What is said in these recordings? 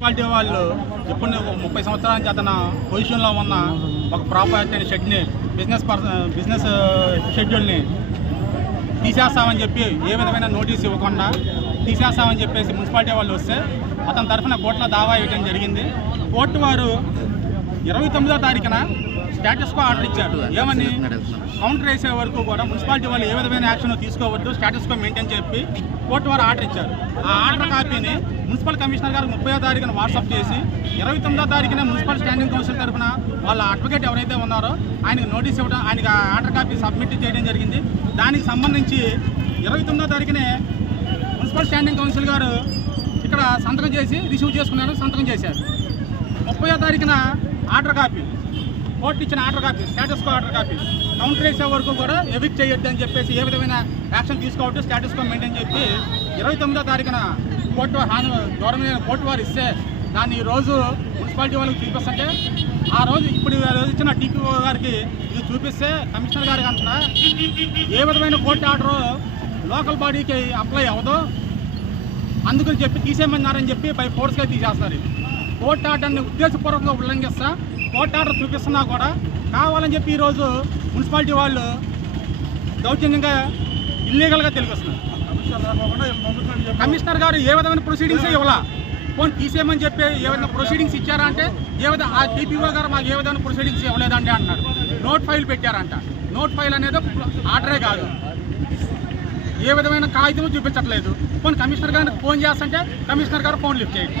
Municipality వాళ్ళు ఇప్పుడు ఒక ముప్పై సంవత్సరాల నుంచి అతను పొజిషన్లో ఉన్న ఒక ప్రాపర్టీ అయిన షెడ్ని బిజినెస్ పర్సన్ బిజినెస్ షెడ్యూల్ని తీసేస్తామని చెప్పి ఏ విధమైన నోటీస్ ఇవ్వకుండా తీసేస్తామని చెప్పేసి మున్సిపాలిటీ వాళ్ళు వస్తే అతని తరఫున కోర్టులో దావా వేయడం జరిగింది. కోర్టు వారు ఇరవై తొమ్మిదో తారీఖున స్టేటస్ కో ఆర్డర్ ఇచ్చారు ఏమని? కౌంటర్ వేసే వరకు కూడా మున్సిపాలిటీ వాళ్ళు ఏ విధమైన యాక్షన్ తీసుకోవద్దు స్టేటస్ కో మెయింటైన్ చెప్పి కోర్టు వారు ఆర్డర్ ఇచ్చారు. ఆ ఆర్డర్ కాపీని మున్సిపల్ కమిషనర్ గారు ముప్పై తారీఖున వాట్సాప్ చేసి ఇరవై తొమ్మిదో తారీఖున మున్సిపల్ స్టాండింగ్ కౌన్సిల్ తరఫున వాళ్ళ అడ్వకేట్ ఎవరైతే ఉన్నారో ఆయనకు నోటీస్ ఇవ్వడం ఆయనకు ఆ ఆర్డర్ కాపీ సబ్మిట్ చేయడం జరిగింది. దానికి సంబంధించి ఇరవై తొమ్మిదో తారీఖునే మున్సిపల్ స్టాండింగ్ కౌన్సిల్ గారు ఇక్కడ సంతకం చేసి రిసీవ్ చేసుకున్నారు సంతకం చేశారు. ముప్పై తారీఖున ఆర్డర్ కాపీ. కోర్టు ఇచ్చిన order copy status quo order copy. Counter వేసే వరకు కూడా ఎవిక్ చేయొద్దు అని చెప్పేసి ఏ విధమైన యాక్షన్ తీసుకోవద్దు స్టేటస్ కో మెయింటైన్ చెప్పి ఇరవై తొమ్మిదో తారీఖున కోర్టు హాను గవర్నమెంట్ కోర్టు వారు ఇస్తే దాన్ని ఈ రోజు మున్సిపాలిటీ వాళ్ళకి చూపిస్తుంటే ఆ రోజు ఇప్పుడు రోజు ఇచ్చిన డిపిఓ గారికి ఇది చూపిస్తే కమిషనర్ గారికి అంటున్నా ఏ విధమైన కోర్టు ఆర్డర్ లోకల్ బాడీకి అప్లై అవ్వదు. అందుకని చెప్పి తీసేయమన్నారని చెప్పి బై ఫోర్స్గా తీసేస్తారు కోర్టు ఆర్డర్ని ఉద్దేశపూర్వకంగా ఉల్లంఘిస్తా కోర్టు ఆర్డర్ చూపిస్తున్నా కూడా కావాలని చెప్పి ఈరోజు మున్సిపాలిటీ వాళ్ళు దౌర్జన్యంగా ఇల్లీగల్గా తెలిపిస్తున్నారు కమిషనర్ గారు ఏ విధమైన ప్రొసీడింగ్స్ ఇవ్వాలా? ఫోన్ తీసేయమని చెప్పి ఏ ప్రొసీడింగ్స్ ఇచ్చారా అంటే ఏ విధంగా ఆ డిపిఓ గారు మాకు ఏ విధమైన ప్రొసీడింగ్స్ ఇవ్వలేదండి అంటున్నారు. నోట్ ఫైల్ పెట్టారంట. నోట్ ఫైల్ అనేది ఆర్డరే కాదు. ఏ విధమైన కాగితం చూపించట్లేదు. ఫోన్ కమిషనర్ గారికి ఫోన్ చేస్తుంటే కమిషనర్ గారు ఫోన్ లిఫ్ట్ చేయండి.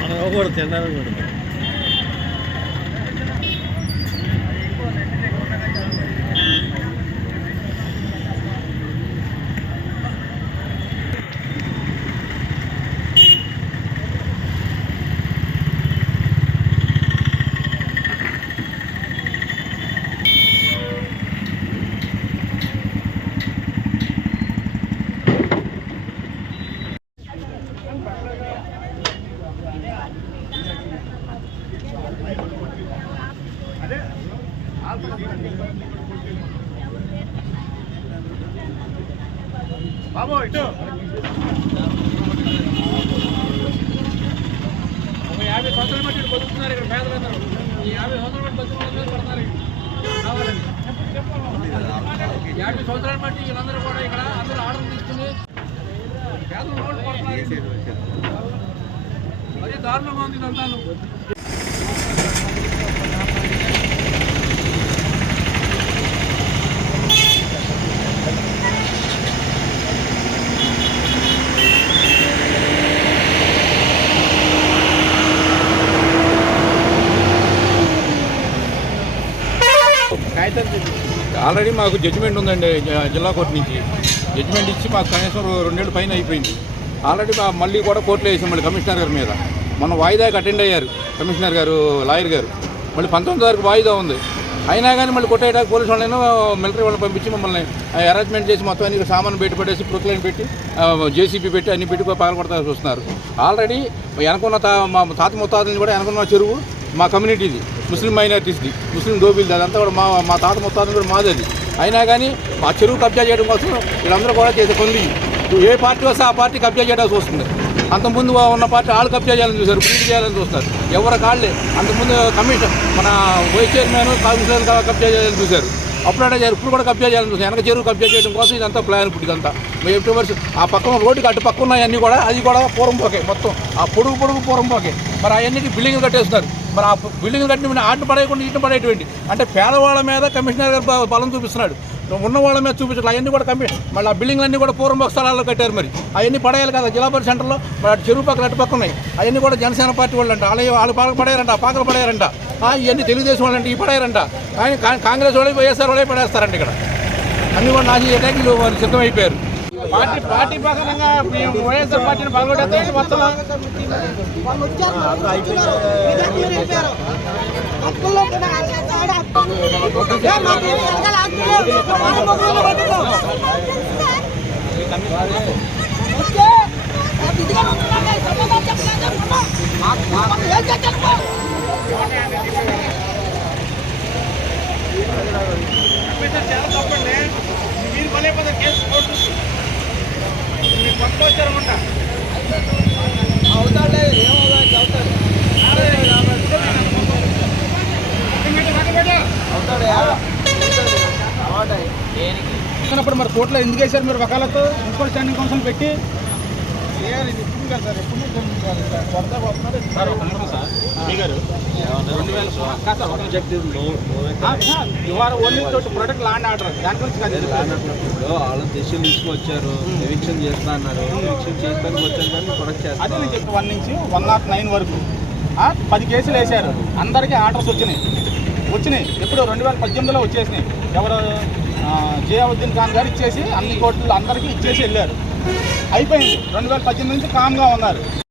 మనం కూడా తిన్నాను కూడా బాబు ఇటు ఒక యాభై సంవత్సరాల మట్టి ఇటు బతుకుతున్నారు ఇక్కడ పేదలందరూ ఈ యాభై సంవత్సరాల మట్టి బతుకున్న పడతారు యాభై సంవత్సరాల మట్టి వీళ్ళందరూ కూడా ఇక్కడ అందరూ ఆర్డర్ తీసుకుని పేదలు రోడ్డు పడుతున్నారు అది దారుణంగా ఉంది ఇదంతాను ఆల్రెడీ మాకు జడ్జిమెంట్ ఉందండి జిల్లా కోర్టు నుంచి. జడ్జిమెంట్ ఇచ్చి మాకు కనీసం రెండేళ్ళు పైన అయిపోయింది. ఆల్రెడీ మా మళ్ళీ కూడా కోర్టులో వేసాం మళ్ళీ కమిషనర్ గారి మీద. మొన్న వాయిదాకి అటెండ్ అయ్యారు కమిషనర్ గారు లాయర్ గారు. మళ్ళీ పంతొమ్మిది వరకు వాయిదా ఉంది. అయినా కానీ మళ్ళీ కొట్టేయడానికి పోలీసు వాళ్ళైనా మిలిటరీ వాళ్ళని పంపించి మమ్మల్ని అరేంజ్మెంట్ చేసి మొత్తం అన్ని సామాన్ బయట పడేసి ప్రొక్లైన్ పెట్టి జేసీబీ పెట్టి అన్ని పెట్టి పగల కొడతాల్సి వస్తున్నారు. ఆల్రెడీ వెనకున్న తా మా తాత ముత్తాతని కూడా వెనకున్న చెరువు మా కమ్యూనిటీది ముస్లిం మైనార్టీస్ది ముస్లిం దోబీలది అదంతా కూడా మా మా తాత మొత్తాన్ని కూడా మాదేది. అయినా కానీ మా చెరువు కబ్జా చేయడం కోసం వీళ్ళందరూ కూడా చేసే పనులు ఏ పార్టీ వస్తే ఆ పార్టీ కబ్జా చేయడానికి వస్తుంది. అంతకుముందు ఉన్న పార్టీ వాళ్ళు కబ్జా చేయాలని చూశారు పూర్తి చేయాలని చూస్తారు. ఎవరు కాళ్ళే. అంతకుముందు కమిషన్ మన వైస్ చైర్మన్ కౌన్సిలర్ కబ్జా చేయాలని చూశారు. అప్పుడు అంటే ఇప్పుడు కూడా కబ్జా చేయాలని చూసారు వెనక చెరువు కబ్జా చేయడం కోసం ఇదంతా ప్లాన్ ఇప్పుడు ఇదంతా. మేము ఎప్పుడు వరకు ఆ పక్కన రోడ్డుకి అటు పక్క ఉన్నాయన్నీ కూడా అది కూడా పూర్వం పోకే మొత్తం. ఆ పొడుగు పొడుగు పూర్వం పోకే. మరి అవన్నీ బిల్డింగ్లు కట్టేస్తున్నారు. మరి ఆ బిల్డింగ్లు కట్టిన ఆట పడేయకుండా ఇటు పడేటువంటి అంటే పేదవాళ్ళ మీద కమిషనర్ గారు బలం చూపిస్తున్నాడు. ఉన్న వాళ్ళ మీద చూపించాలి అవన్నీ కూడా కమి మళ్ళీ ఆ బిల్డింగ్లన్నీ కూడా పూర్వం స్థలాల్లో కట్టారు మరి. అవన్నీ పడేయాలి కదా. జిల్లా పరిషత్ సెంటర్లో మరి అటు చెరువు పక్కన అటు పక్క ఉన్నాయి. అవన్నీ కూడా జనసేన పార్టీ వాళ్ళు అంట వాళ్ళు పాకలు పడేయారంట ఆ పాకలు పడేయారంట ఇవన్నీ తెలుగుదేశం వాళ్ళు అంటే ఈ పడేయారంట ఆయన కాంగ్రెస్ వాళ్ళే వైఎస్ఆర్ వాళ్ళే పడేస్తారంట ఇక్కడ. అన్నీ కూడా నాశనం చేయడానికి వాళ్ళు సిద్ధమైపోయారు. పార్టీ పార్టీ ప్రకారంగా మేము వైఎస్ఆర్ పార్టీని పగలగొడితే మొత్తం వాళ్ళు వచ్చారు కూర్చున్నారు. మీ దగ్గర మీరు వెళ్ళిపోయారు. హక్కుల్లో కూడా ఆడ హక్కు. ఏ, మాకేమీ వెనకాల హక్కు లేదు. వాళ్ళ మొబైల్లో పెట్టిండు. వస్తే, ఆ బిడ్డగా ఉంటున్నాడే, సమాధానం చెప్పలేదు. మనం ఏం చేశాను పో? చాలా తప్పండి మీరు పదే పదే కేసు కోర్టు మీరు కొత్త వచ్చారనుకుంటా అవుతాడు మరి కోర్టులో ఎందుకు వేశారు మీరు వకాలతో మున్సిపల్ స్టాండింగ్ కౌన్సిల్ పెట్టి? సార్ ఒక నిమిషం సార్. మీ గారు రెండు వేల కాదు సార్ ఒక నిమిషం. You are only to protect land order దాని గురించి. వాళ్ళ దేశం తీసుకొచ్చారు ఎవిక్షన్ చేస్తా అన్నారు. ఎవిక్షన్ చేయడానికి వచ్చారు కానీ ప్రొడక్ట్ అదే చేస్తారు నేను చెప్పి వన్ నుంచి వన్ నాట్ నైన్ వరకు. ఆ, పది కేసులు వేశారు. అందరికీ ఆర్డర్స్ వచ్చినాయి. వచ్చినాయి. ఎప్పుడు? రెండు వేల పద్దెనిమిదిలో వచ్చేసినాయి. ఎవరు? జియావుద్దీన్ ఖాన్ గారు ఇచ్చేసి అన్ని కోట్లు అందరికీ ఇచ్చేసి వెళ్ళారు. అయిపోయింది. రెండు వేల పద్దెనిమిది నుంచి కామ్గా ఉన్నారు.